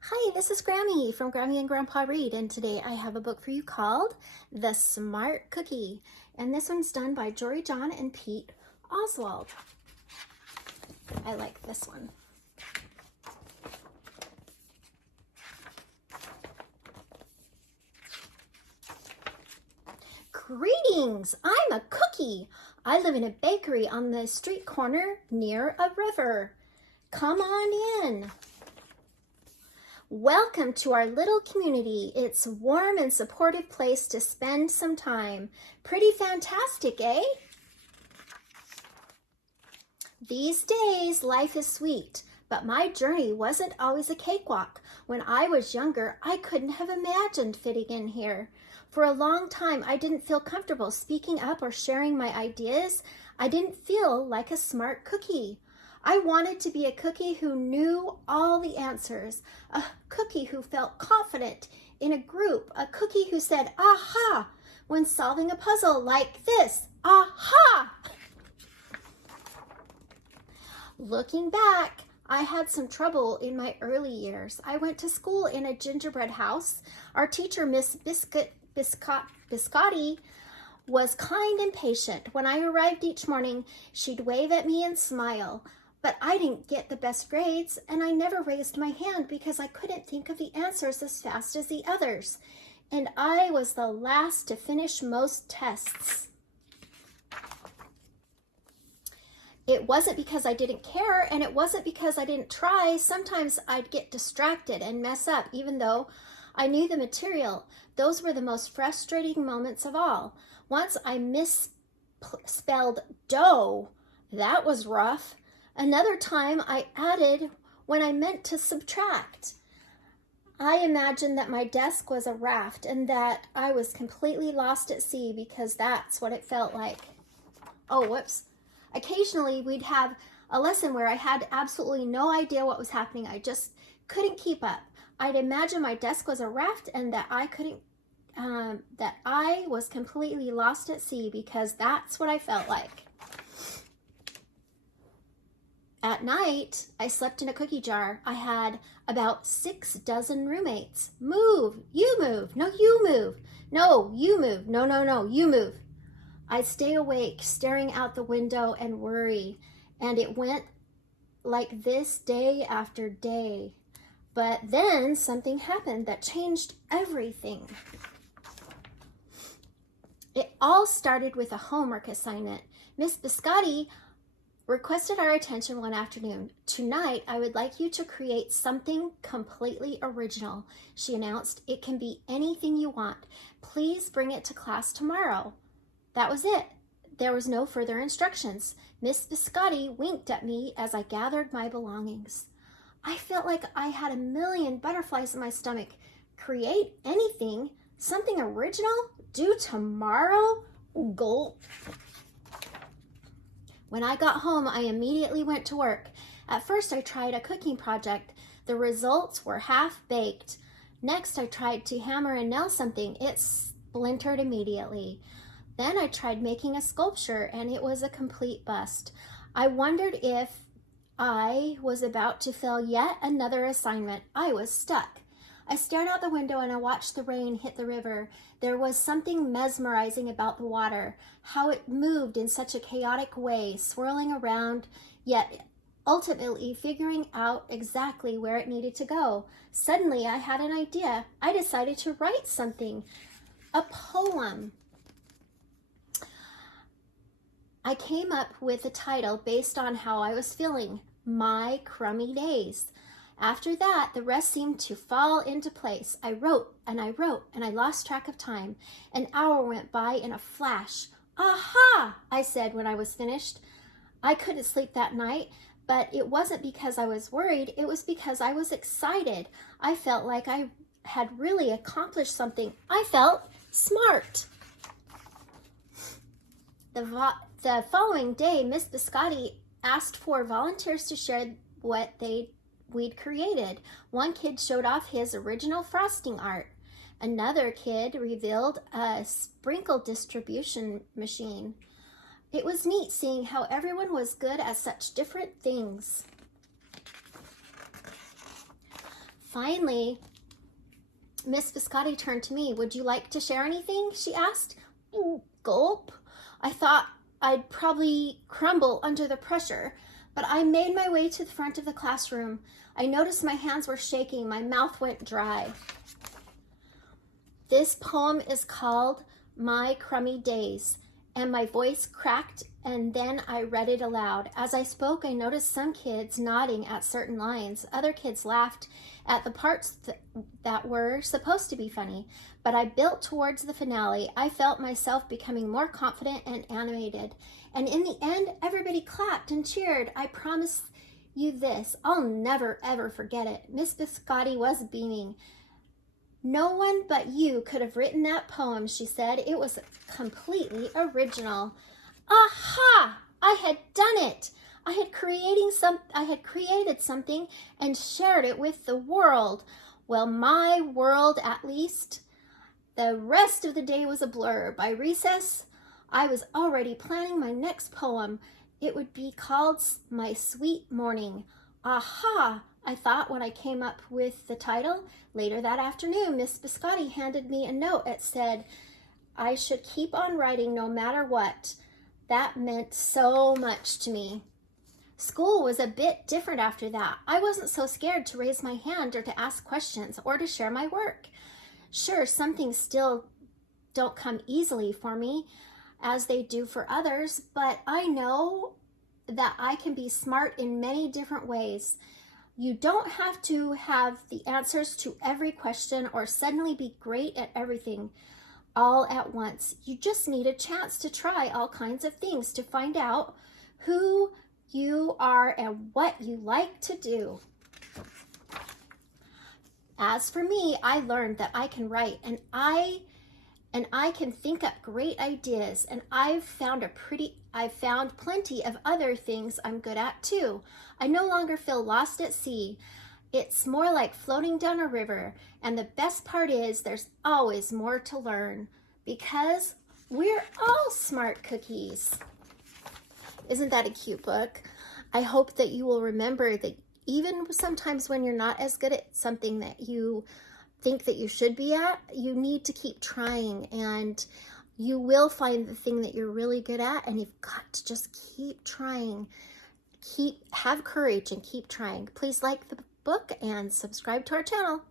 Hi, this is Grammy from Grammy and Grandpa Read, and today I have a book for you called The Smart Cookie. And this one's done by Jory, John, and Pete Oswald. I like this one. Greetings! I'm a cookie. I live in a bakery on the street corner near a river. Come on in. Welcome to our little community. It's a warm and supportive place to spend some time. Pretty fantastic, eh? These days, life is sweet, but my journey wasn't always a cakewalk. When I was younger, I couldn't have imagined fitting in here. For a long time, I didn't feel comfortable speaking up or sharing my ideas. I didn't feel like a smart cookie. I wanted to be a cookie who knew all the answers, a cookie who felt confident in a group, a cookie who said, aha, when solving a puzzle like this, aha. Looking back, I had some trouble in my early years. I went to school in a gingerbread house. Our teacher, Miss Biscotti, was kind and patient. When I arrived each morning, she'd wave at me and smile. But I didn't get the best grades, and I never raised my hand because I couldn't think of the answers as fast as the others. And I was the last to finish most tests. It wasn't because I didn't care, and it wasn't because I didn't try. Sometimes I'd get distracted and mess up, even though I knew the material. Those were the most frustrating moments of all. Once I misspelled dough. That was rough. Another time I added when I meant to subtract. I imagined that my desk was a raft and that I was completely lost at sea because that's what it felt like. Oh, whoops. Occasionally we'd have a lesson where I had absolutely no idea what was happening. I just couldn't keep up. I'd imagine my desk was a raft and that I was completely lost at sea because that's what I felt like. At night, I slept in a cookie jar. I had about 6 dozen roommates. Move, you move, no, you move. No, you move, no, you move. I'd stay awake, staring out the window and worry. And it went like this day after day. But then something happened that changed everything. It all started with a homework assignment. Miss Biscotti requested our attention one afternoon. Tonight, I would like you to create something completely original, she announced. It can be anything you want. Please bring it to class tomorrow. That was it. There was no further instructions. Miss Biscotti winked at me as I gathered my belongings. I felt like I had a million butterflies in my stomach. Create anything? Something original? Due tomorrow? Gulp. When I got home, I immediately went to work. At first, I tried a cooking project. The results were half-baked. Next, I tried to hammer and nail something. It splintered immediately. Then I tried making a sculpture, and it was a complete bust. I wondered if I was about to fail yet another assignment. I was stuck. I stared out the window and I watched the rain hit the river. There was something mesmerizing about the water, how it moved in such a chaotic way, swirling around, yet ultimately figuring out exactly where it needed to go. Suddenly, I had an idea. I decided to write something, a poem. I came up with a title based on how I was feeling, My Crummy Days. After that, the rest seemed to fall into place. I wrote and I lost track of time. An hour went by in a flash. Aha, I said when I was finished. I couldn't sleep that night, but it wasn't because I was worried. It was because I was excited. I felt like I had really accomplished something. I felt smart. The following day, Miss Biscotti asked for volunteers to share what we'd created. One kid showed off his original frosting art. Another kid revealed a sprinkle distribution machine. It was neat seeing how everyone was good at such different things. Finally, Miss Biscotti turned to me. "Would you like to share anything?" she asked. Gulp. I thought I'd probably crumble under the pressure, but I made my way to the front of the classroom. I noticed my hands were shaking. My mouth went dry. "This poem is called My Crummy Days," and my voice cracked, and then I read it aloud. As I spoke, I noticed some kids nodding at certain lines. Other kids laughed at the parts that were supposed to be funny, but I built towards the finale. I felt myself becoming more confident and animated, and in the end, everybody clapped and cheered. I promise you this, I'll never ever forget it. Miss Biscotti was beaming. "No one but you could have written that poem," she said. "It was completely original." Aha! I had done it. I had created something and shared it with the world. Well, my world at least. The rest of the day was a blur. By recess, I was already planning my next poem. It would be called My Sweet Morning. Aha! I thought when I came up with the title. Later that afternoon, Miss Biscotti handed me a note. It said I should keep on writing no matter what. That meant so much to me. School was a bit different after that. I wasn't so scared to raise my hand or to ask questions or to share my work. Sure, some things still don't come easily for me as they do for others, but I know that I can be smart in many different ways. You don't have to have the answers to every question or suddenly be great at everything all at once. You just need a chance to try all kinds of things to find out who you are and what you like to do. As for me, I learned that I can write and I can think up great ideas, and I've found plenty of other things I'm good at too. I no longer feel lost at sea. It's more like floating down a river, and the best part is there's always more to learn because we're all smart cookies. Isn't that a cute book? I hope that you will remember that even sometimes when you're not as good at something that you think that you should be at, you need to keep trying, and you will find the thing that you're really good at, and you've got to just keep trying. Have courage and keep trying. Please like the book and subscribe to our channel.